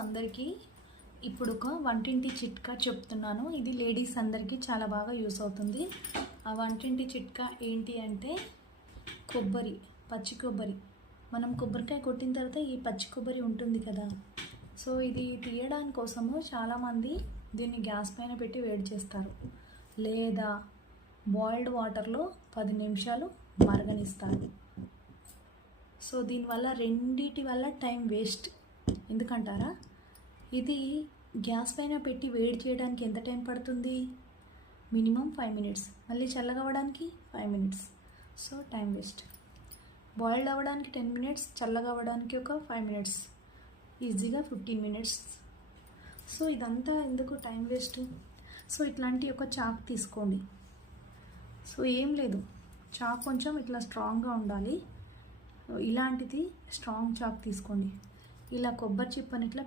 అందరికీ ఇప్పుడు ఒక వంటింటి చిట్కా చెప్తున్నాను. ఇది లేడీస్ అందరికీ చాలా బాగా యూస్ అవుతుంది. ఆ వంటింటి చిట్కా ఏంటి అంటే కొబ్బరి, పచ్చి కొబ్బరి. మనం కొబ్బరికాయ కొట్టిన తర్వాత ఈ పచ్చి కొబ్బరి ఉంటుంది కదా, సో ఇది తీయడానికి కోసము చాలామంది దీన్ని గ్యాస్ పైన పెట్టి వేడి చేస్తారు, లేదా బాయిల్డ్ వాటర్లో 10 నిమిషాలు మరగనిస్తారు. సో దీనివల్ల రెండిటి వల్ల టైం వేస్ట్. ఎందుకంటారా, ఇది గ్యాస్ పైన పెట్టి వేడి చేయడానికి ఎంత టైం పడుతుంది? Minimum 5 minutes. మళ్ళీ చల్లగా అవ్వడానికి 5 minutes. So time waste. Boiled అవ్వడానికి 10 మినిట్స్, చల్లగా అవ్వడానికి ఒక 5 మినిట్స్, ఈజీగా 15 మినిట్స్. సో ఇదంతా ఎందుకు టైం వేస్ట్? సో ఇట్లాంటి ఒక చాక్ తీసుకోండి. సో ఏం లేదు, చాక్ కొంచెం ఇట్లా స్ట్రాంగ్గా ఉండాలి. ఇలాంటిది స్ట్రాంగ్ చాక్ తీసుకోండి. ఇలా కొబ్బరి చిప్పని ఇట్లా